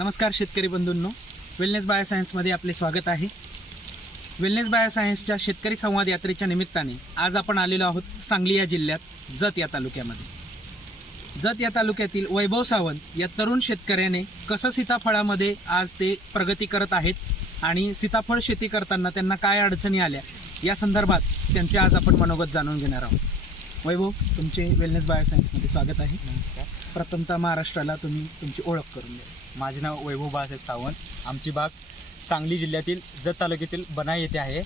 नमस्कार शेतकरी बंधूंनो. वेलनेस बायोसायन्समध्ये आपले स्वागत आहे. वेलनेस बायोसायन्सच्या शेतकरी संवाद यात्रेच्या निमित्ताने आज आपण आलेलो आहोत सांगली या जिल्ह्यात जत या तालुक्यामध्ये. जत या तालुक्यातील वैभव सावंत या तरुण शेतकऱ्याने कसं सीताफळामध्ये आज ते प्रगती करत आहेत आणि सीताफळ शेती करताना त्यांना काय अडचणी आल्या या संदर्भात त्यांचे आज आपण मनोगत जाणून घेणार आहोत. वैभव तुमचे वेलनेस बायोसायन्समध्ये स्वागत आहे. नमस्कार. प्रथमतः महाराष्ट्राला तुम्ही तुमची ओळख करून द्या. माझे नाव वैभव बाळासाहेब सावंत. आमची बाग सांगली जिल्ह्यातील जत तालुक्यातील बनाई येथे आहे.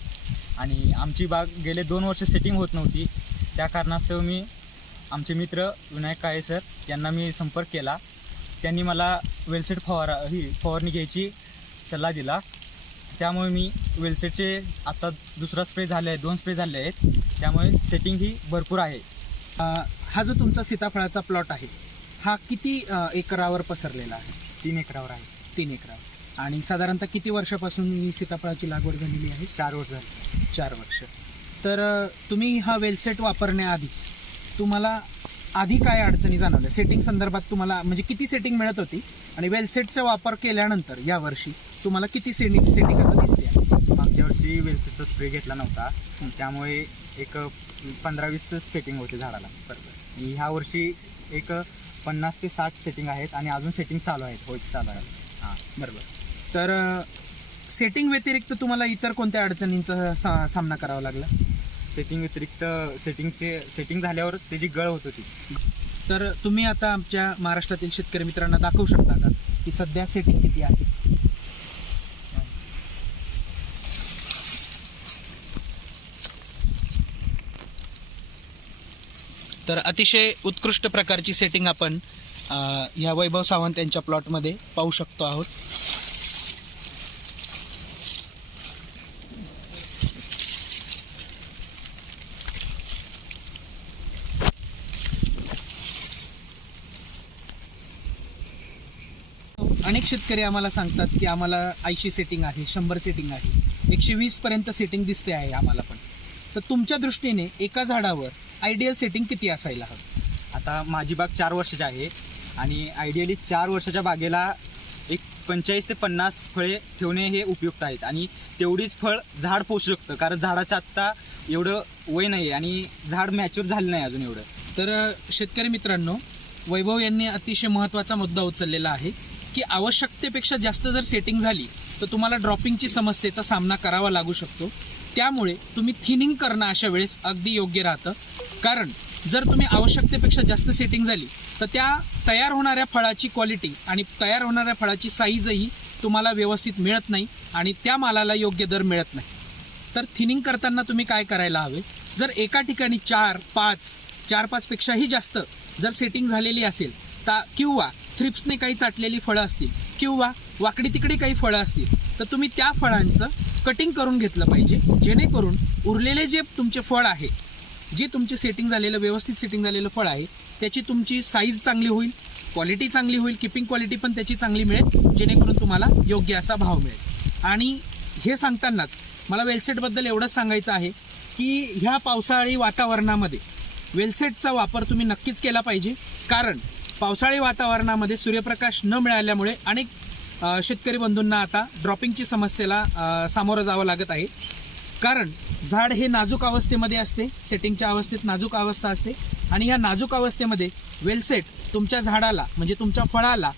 आणि आमची बाग गेले दोन वर्ष सेटिंग होत नव्हती. त्या कारणास्तव मी आमचे मित्र विनायक काळे सर यांना मी संपर्क केला. त्यांनी मला वेलसेट फवारा ही फवारणी घ्यायची सल्ला दिला. त्यामुळे मी वेलसेटचे आता दुसरा स्प्रे झाले आहे दोन स्प्रे झाले आहेत. त्यामुळे सेटिंग ही भरपूर आहे. हा जो तुमचा सीताफळाचा प्लॉट आहे हा किती एकरावर पसरलेला आहे? तीन एकरावर आहे. तीन एकरावर. आणि साधारणतः किती वर्षापासून ही सीताफळाची लागवड झालेली आहे? चार वर्ष झाली. चार वर्ष. तर तुम्ही हा वेलसेट वापरण्याआधी तुम्हाला आधी काय अडचणी जाणवल्या? सेटिंग संदर्भात तुम्हाला म्हणजे किती सेटिंग मिळत होती? आणि वेलसेटचा वापर केल्यानंतर यावर्षी तुम्हाला किती सेटिंग सेटिंग आता दिसते? मागच्या वर्षी वेलसेटचा स्प्रे घेतला नव्हता. त्यामुळे एक पंधरा वीस सेटिंग होते झाडाला. बरोबर. आणि ह्या वर्षी एक पन्नास ते साठ सेटिंग आहेत आणि अजून सेटिंग चालू आहेत व्हायची चालू आहे हां. बरोबर. तर सेटिंग व्यतिरिक्त तुम्हाला इतर कोणत्या अडचणींचा सा सामना करावा लागला? सेटिंग व्यतिरिक्त सेटिंगचे सेटिंग झाल्यावर त्याची गळ होत होती. तर तुम्ही आता आमच्या महाराष्ट्रातील शेतकरी मित्रांना दाखवू शकता का? की सध्या सेटिंग किती आहे? तर अतिशय उत्कृष्ट प्रकारची सेटिंग आपण या ह्या वैभव सावंत यांच्या प्लॉटमध्ये पाहू शकतो आहोत. अनेक शेतकरी आम्हाला सांगतात की आम्हाला ऐंशी सेटिंग आहे शंभर सेटिंग आहे. एकशे वीस पर्यंत सेटिंग दिसते आहे आम्हाला पण. तर तुमच्या दृष्टीने एका झाडावर आयडियल सेटिंग किती असायला हवं? आता माझी बाग चार वर्षाची आहे आणि आयडियली चार वर्षाच्या बागेला एक पंचेचाळीस ते पन्नास फळे ठेवणे हे उपयुक्त आहेत. आणि तेवढीच फळ झाड पोषू शकतं कारण झाडाचं आत्ता एवढं वय नाही आणि झाड मॅच्युअर झालं नाही अजून एवढं. तर शेतकरी मित्रांनो वैभव यांनी अतिशय महत्त्वाचा मुद्दा उचललेला आहे. की आवश्यकतेपेक्षा जास्त जर सेटिंग झाली तर तुम्हाला ड्रॉपिंगची समस्येचा सामना करावा लागू शकतो. त्यामुळे तुम्ही थिनिंग करणं अशा वेळेस अगदी योग्य राहतं. कारण जर तुम्ही आवश्यकतेपेक्षा जास्त सेटिंग झाली तर त्या तयार होणाऱ्या फळाची क्वालिटी आणि तयार होणाऱ्या फळाची साईजही तुम्हाला व्यवस्थित मिळत नाही आणि त्या मालाला योग्य दर मिळत नाही. तर थिनिंग करताना तुम्ही काय करायला हवे? जर एका ठिकाणी चार पाच चार पाचपेक्षाही जास्त जर सेटिंग झालेली असेल ता किंवा थ्रिप्सने काही चाटलेली फळं असतील किंवा वाकडी तिकडे काही फळं असतील तर तुम्ही त्या फळांचं कटिंग करून घेतलं पाहिजे जेणेकरून उरलेले जे तुमचे फळ आहे जे तुमचे सेटिंग झालेलं व्यवस्थित सेटिंग झालेलं फळ आहे त्याची तुमची साईज चांगली होईल क्वालिटी चांगली होईल किपिंग क्वालिटी पण त्याची चांगली मिळेल जेणेकरून तुम्हाला योग्य असा भाव मिळेल. आणि हे सांगतानाच मला वेलसेटबद्दल एवढंच सांगायचं आहे की ह्या पावसाळी वातावरणामध्ये वेलसेटचा वापर तुम्ही नक्कीच केला पाहिजे कारण पावसाळी वातावरणामध्ये सूर्यप्रकाश न मिळाल्यामुळे अनेक शेतकरी बंधूंना आता ड्रॉपिंगची समस्येला सामोरं जावं लागत आहे. कारण झाड हे नाजूक अवस्थेमध्ये असते सेटिंगच्या अवस्थेत नाजूक अवस्था असते आणि ह्या नाजूक अवस्थेमध्ये वेलसेट तुमच्या झाडाला म्हणजे तुमच्या फळाला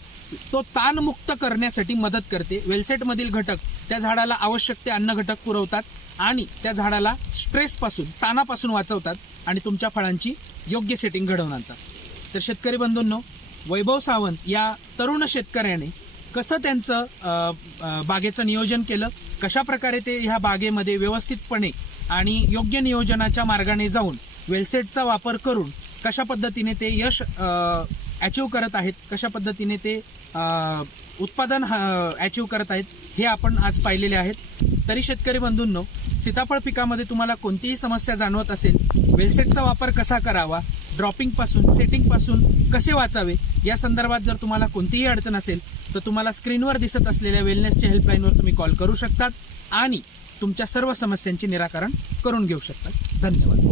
तो ताणमुक्त करण्यासाठी मदत करते. वेलसेटमधील घटक त्या झाडाला आवश्यक ते अन्न घटक पुरवतात आणि त्या झाडाला स्ट्रेसपासून ताणापासून वाचवतात आणि तुमच्या फळांची योग्य सेटिंग घडवून आणतात. तर शेतकरी बंधूंनो वैभव सावंत या तरुण शेतकऱ्याने कसं त्यांचं बागेचं नियोजन केलं कशा प्रकारे ते ह्या बागेमध्ये व्यवस्थितपणे आणि योग्य नियोजनाच्या मार्गाने जाऊन वेलसेटचा वापर करून कशा पद्धतीने ते यश अचीव करत आहेत कशा पद्धतीने ते उत्पादन अचीव करत आहेत हे आपण आज पाहिलेले आहेत. तरी शेतकरी बंधूंनो सीताफळ पिकामध्ये तुम्हाला कोणतीही समस्या जाणवत असेल वेलसेटचा वापर कसा करावा ड्रॉपिंगपासून सेटिंगपासून कसे वाचावे या संदर्भात जर तुम्हाला कोणतीही अडचण असेल तर तुम्हाला स्क्रीनवर दिसत असलेल्या वेलनेसच्या हेल्पलाईनवर तुम्ही कॉल करू शकतात आणि तुमच्या सर्व समस्यांचे निराकरण करून घेऊ शकतात. धन्यवाद.